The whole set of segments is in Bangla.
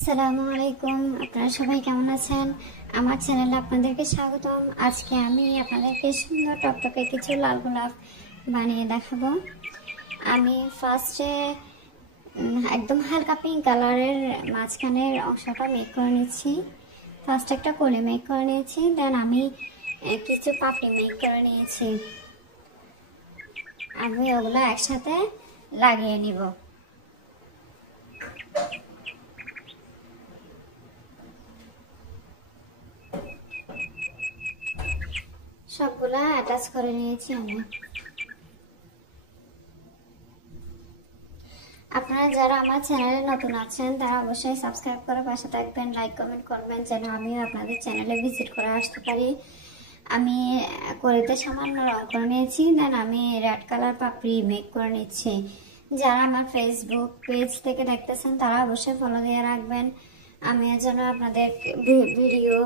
আসসালামু আলাইকুম। আপনারা সবাই কেমন আছেন? আমার চ্যানেলে আপনাদেরকে স্বাগতম। আজকে আমি আপনাদেরকে সুন্দর টকটকে কিছু লাল গোলাপ বানিয়ে দেখাবো। আমি ফার্স্টে একদম হালকা পিঙ্ক কালারের মাঝখানের অংশটা মেক করে নিচ্ছি। ফার্স্ট একটা কলি মেক করে নিয়েছি, দেন আমি কিছু পাপড়ি মেক করে নিয়েছি। আমি ওগুলো একসাথে লাগিয়ে নিব। সবগুলা অ্যাটাচ করে নিয়েছি আমি। আপনারা যারা আমার চ্যানেলে নতুন আছেন তারা অবশ্যই সাবস্ক্রাইব করে পাশে থাকবেন, লাইক কমেন্ট করবেন যেন আমিও আপনাদের চ্যানেলে ভিজিট করে আসতে পারি। আমি কড়িতে সামান্য রং করে নিয়েছি, দেন আমি রেড কালার পাপড়ি মেক করে নিচ্ছি। যারা আমার ফেসবুক পেজ থেকে দেখতেছেন তারা অবশ্যই ফলো দিয়ে রাখবেন। আমি যেন আপনাদের ভিডিও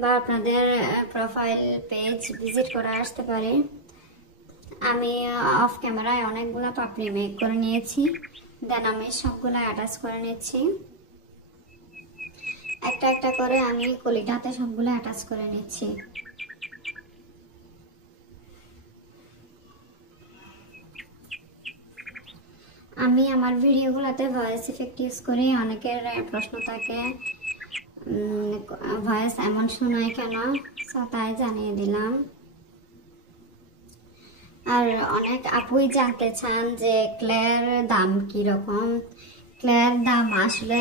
বা আপনাদের প্রোফাইল পেজ ভিজিট করে আসতে পারি। আমি অফ ক্যামেরায় অনেকগুলো পাপড়ি মেক করে নিয়েছি, দেন আমি সবগুলো অ্যাটাচ করে নিচ্ছি। একটা একটা করে আমি কলিটাতে সবগুলো অ্যাটাচ করে নিচ্ছি। আমি আমার ভিডিওগুলোতে ভয়েস ইফেক্ট ইউজ করি। অনেকের প্রশ্ন থাকে ভয়েস এমন শোনায় কেন, তাই জানিয়ে দিলাম। আর অনেক আপুই জানতে চান যে ক্লের দাম কিরকম। ক্লের দাম আসলে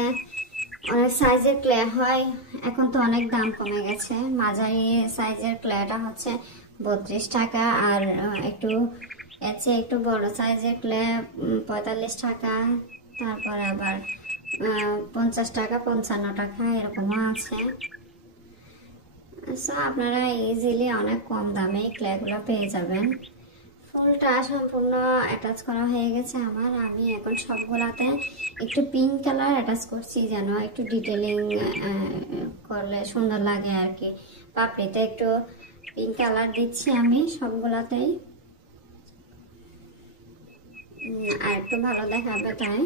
অনেক সাইজের ক্লে হয়, এখন তো অনেক দাম কমে গেছে। মাঝারি সাইজের ক্লেটা হচ্ছে 32 টাকা, আর একটু এর চেয়ে একটু বড় সাইজের ক্লে 45 টাকা, তারপর আবার 50 টাকা 55 টাকা এরকমও আছে। সো আপনারা ইজিলি অনেক কম দামে ক্লেগুলো পেয়ে যাবেন। ফুলটা সম্পূর্ণ অ্যাটাচ করা হয়ে গেছে আমার। আমি এখন সবগুলাতে একটু পিঙ্ক কালার অ্যাটাচ করছি যেন একটু ডিটেলিং করলে সুন্দর লাগে আর কি। পাপড়িতে একটু পিঙ্ক কালার দিচ্ছি আমি সবগুলাতেই, আর একটু ভালো দেখাবে তাই।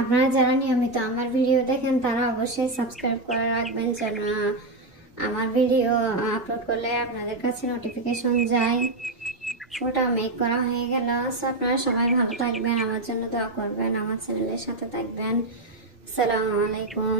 আপনারা যারা নিয়মিত আমার ভিডিও দেখেন তারা অবশ্যই সাবস্ক্রাইব করে রাখবেন যেন আমার ভিডিও আপলোড করলে আপনাদের কাছে নোটিফিকেশন যায়। ফুলটা মেক করা হয়ে গেল। সো আপনারা সবাই ভালো থাকবেন, আমার জন্য দোয়া করবেন, আমার চ্যানেলের সাথে থাকবেন। আসসালামু আলাইকুম।